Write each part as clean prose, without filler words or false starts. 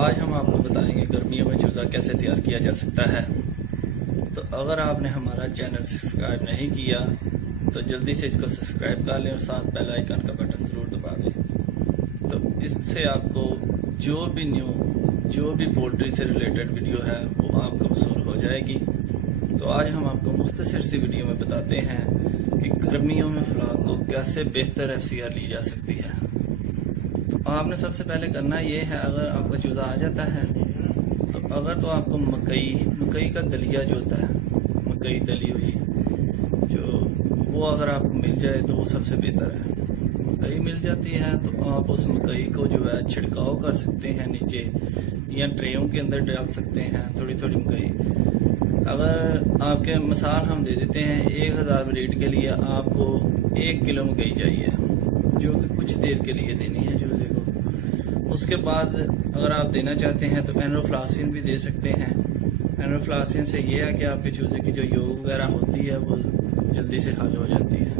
आज हम आपको बताएंगे गर्मियों में चूज़ा कैसे तैयार किया जा सकता है। तो अगर आपने हमारा चैनल सब्सक्राइब नहीं किया तो जल्दी से इसको सब्सक्राइब कर लें और साथ बेल आइकन का बटन ज़रूर दबा दें। तो इससे आपको जो भी पोल्ट्री से रिलेटेड वीडियो है वो आपको वसूल हो जाएगी। तो आज हम आपको मुख्तसर सी वीडियो में बताते हैं कि गर्मियों में फ्लॉक को कैसे बेहतर FCR ली जा सकती है। तो आपने सबसे पहले करना ये है, अगर आपका चूज़ा आ जाता है तो आपको मकई का दलिया जो होता है, मकई दली हुई जो वो अगर आपको मिल जाए तो वो सबसे बेहतर है। मकई मिल जाती है तो आप उस मकई को जो है छिड़काव कर सकते हैं नीचे या ट्रेयों के अंदर डाल सकते हैं थोड़ी थोड़ी मकई। अगर आपके मिसाल हम दे देते हैं 1000 ब्रीड के लिए आपको 1 किलो मकई चाहिए जो कि कुछ देर के लिए देनी है चूज़े को। उसके बाद अगर आप देना चाहते हैं तो एनरोफ्लासिन भी दे सकते हैं। एनरोफ्लासिन से ये है कि आपके चूज़े की जो योग वगैरह होती है वो जल्दी से हल हो जाती है,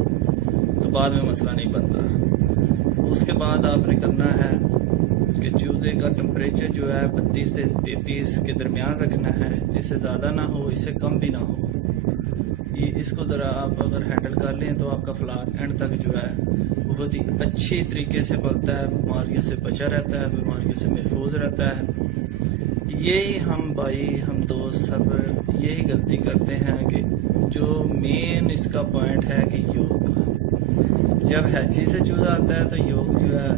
तो बाद में मसला नहीं बनता। उसके बाद आपने करना है कि चूज़े का टेम्परेचर जो है 32 से 33 के दरमियान रखना है, इससे ज़्यादा ना हो इससे कम भी ना हो। इसको ज़रा आप अगर हैंडल कर लें तो आपका फ्लॉक एंड तक जो है बहुत ही अच्छी तरीके से पलता है, बीमारियों से बचा रहता है, बीमारियों से महफूज रहता है। यही हम भाई हम दोस्त सब यही गलती करते हैं कि जो मेन इसका पॉइंट है कि योग का, जब हैची से चूज़ा आता है तो योग जो है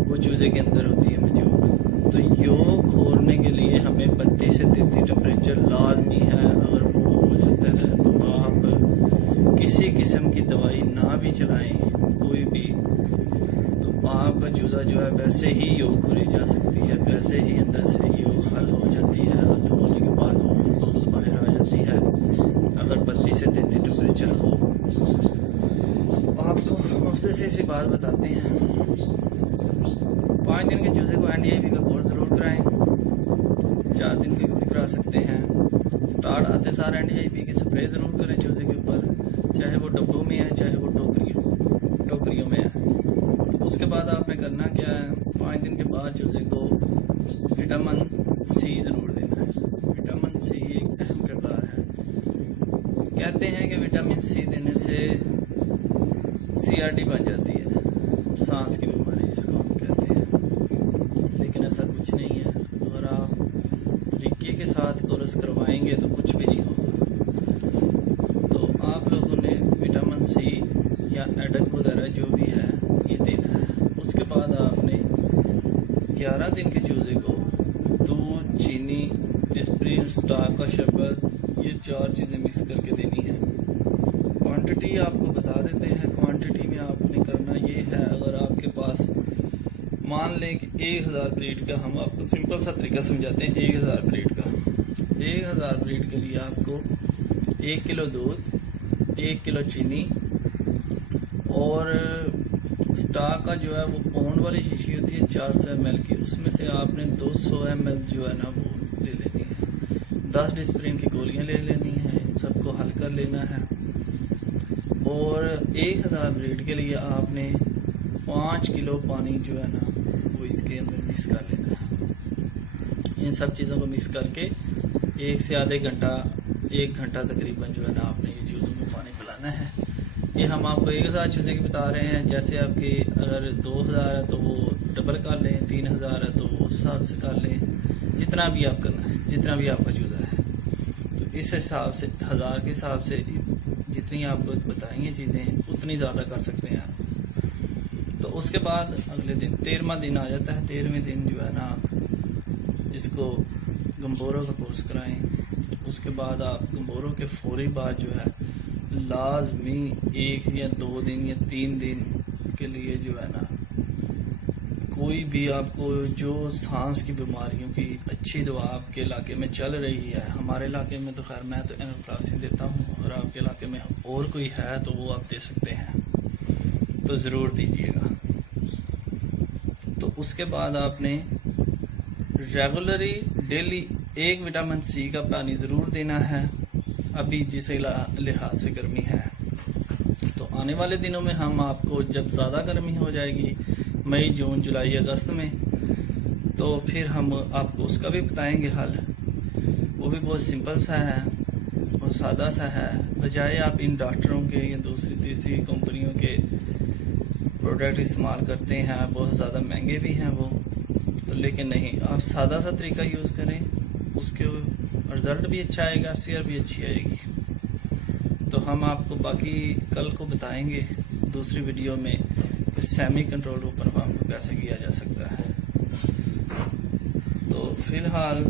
वो चूज़े के अंदर होती है मौजूद। तो योग खोलने के लिए हमें 32 से 33 टेम्परेचर लाजमी है। अगर वो हो जाता है तो आप किसी किस्म की दवाई ना भी चलाएं कोई भी, तो आपका चूज़ा जो है वैसे ही योग खोली जा सकती है, वैसे ही अंदर से योग हल हो जाती है। हल होने के बाद वो बाहर आ जाती है अगर 32 से 33 टेम्परेचर हो। आपको मुख्तसर सी बात बताते हैं, 5 दिन के चूज़े को NDIP का कोर्स ज़रूर कराएं, 4 दिन के भी करा सकते हैं। स्टार्ट आते सार NDIP की स्प्रे ज़रूर करें चूज़े के ऊपर, चाहे वो डब्बों में है चाहे वो टोकरियों में है। उसके बाद आपने करना क्या है, 5 दिन के बाद चूज़े को विटामिन C ज़रूर देना है। विटामिन C एक अहम किरदार है। कहते हैं कि विटामिन C देने से CRD बन जाती है, सांस की बीमारी जिसको हम कहते हैं, लेकिन ऐसा कुछ नहीं है। अगर आप तरीके के साथ कोर्स करवाएंगे तो कुछ भी नहीं होगा। तो आप लोगों ने विटामिन C या एडक वगैरह जो भी है ये देना है। उसके बाद आपने 11 दिन के चूज़े को दूध, चीनी, डिस्प्रिन, स्टार्च का शरबत, ये 4 चीज़ें मिक्स करके देनी है। क्वांटिटी आपको बता देते हैं। क्वांटिटी में आपने करना ये है, अगर आपके पास मान लें कि 1000 ब्रीड का, हम आपको सिंपल सा तरीका समझाते हैं। 1000 ब्रीड का, 1000 ब्रीड के लिए आपको 1 किलो दूध, 1 किलो चीनी और स्टार्च का जो है वो पाउंड वाली शीशी होती है 400 ml की, उसमें से आपने 200 ml जो है ना वो ले लेनी है। 10 डिस्प्रिन की गोलियां ले लेनी है, इन सबको हल कर लेना है। और 1000 ब्रीड के लिए आपने 5 किलो पानी जो है ना वो इसके अंदर मिक्स कर लेना है। इन सब चीज़ों को मिक्स करके 1 से आधे घंटा 1 घंटा तकरीबन जो है ना आपने ये चूज़ों में पानी पिलाना है। ये हम आपको 1000 चूज़े की बता रहे हैं। जैसे आपके अगर 2000 है तो वो डबल कर लें, 3000 है तो वो उस हिसाब से कर लें, जितना भी आप करना है, जितना भी आपका चूज़ा है। तो इस हिसाब से 1000 के हिसाब से जितनी आपको बताएंगे चीज़ें उतनी ज़्यादा कर सकते हैं आप। तो उसके बाद अगले दिन 13वां दिन आ जाता है। 13वें दिन जो है ना इसको गम्बोरों का कोर्स कराएं। उसके बाद आप गम्बोरों के फौरी बाद जो है लाजमी 1 या 2 दिन या 3 दिन के लिए जो है ना कोई भी आपको जो सांस की बीमारियों की अच्छी दवा आपके इलाके में चल रही है, हमारे इलाके में तो खैर मैं तो एनरोफ्लासिन देता हूँ, और आपके इलाके में और कोई है तो वो आप दे सकते हैं, तो ज़रूर दीजिएगा। तो उसके बाद आपने रेगुलरली डेली 1 विटामिन C का पानी ज़रूर देना है। अभी जिस लिहाज से गर्मी है, तो आने वाले दिनों में हम आपको जब ज़्यादा गर्मी हो जाएगी, मई, जून, जुलाई, अगस्त में, तो फिर हम आपको उसका भी बताएंगे हल। वो भी बहुत सिंपल सा है और सादा सा है। बजाय आप इन डॉक्टरों के या दूसरी तीसरी कंपनियों के प्रोडक्ट इस्तेमाल करते हैं, बहुत ज़्यादा महंगे भी हैं वो, तो लेकिन नहीं, आप सादा सा तरीका यूज़ करें, उसके रिज़ल्ट भी अच्छा आएगा, सेहत भी अच्छी आएगी। तो हम आपको बाकी कल को बताएंगे दूसरी वीडियो में कि सेमी कंट्रोल ओपन फार्म को कैसे किया जा सकता है। तो फिलहाल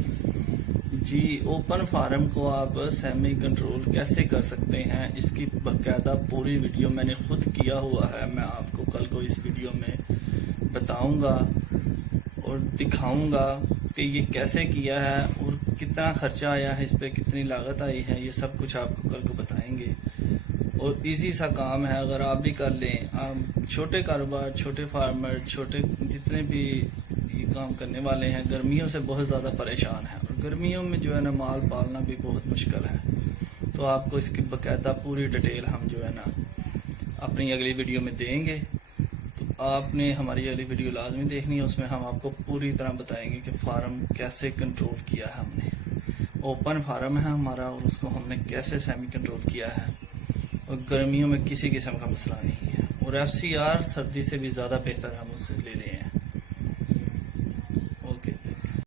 जी, ओपन फार्म को आप सेमी कंट्रोल कैसे कर सकते हैं, इसकी बाकायदा पूरी वीडियो मैंने खुद किया हुआ है। मैं आपको कल को इस वीडियो में बताऊंगा और दिखाऊंगा कि ये कैसे किया है और कितना खर्चा आया है, इस पर कितनी लागत आई है, ये सब कुछ आपको कल को बताएंगे। और इजी सा काम है, अगर आप भी कर लें। आप छोटे कारोबार, छोटे फार्मर, छोटे जितने भी ये काम करने वाले हैं, गर्मियों से बहुत ज़्यादा परेशान हैं और गर्मियों में जो है ना माल पालना भी बहुत मुश्किल है। तो आपको इसकी बाकायदा पूरी डिटेल हम जो है ना अपनी अगली वीडियो में देंगे। तो आपने हमारी अगली वीडियो लाजमी देखनी है, उसमें हम आपको पूरी तरह बताएंगे कि फार्म कैसे कंट्रोल किया है हमने। ओपन फार्म है हमारा और उसको हमने कैसे सेमी कंट्रोल किया है, और गर्मियों में किसी किस्म का मसला नहीं है। और FCR सर्दी से भी ज़्यादा बेहतर है।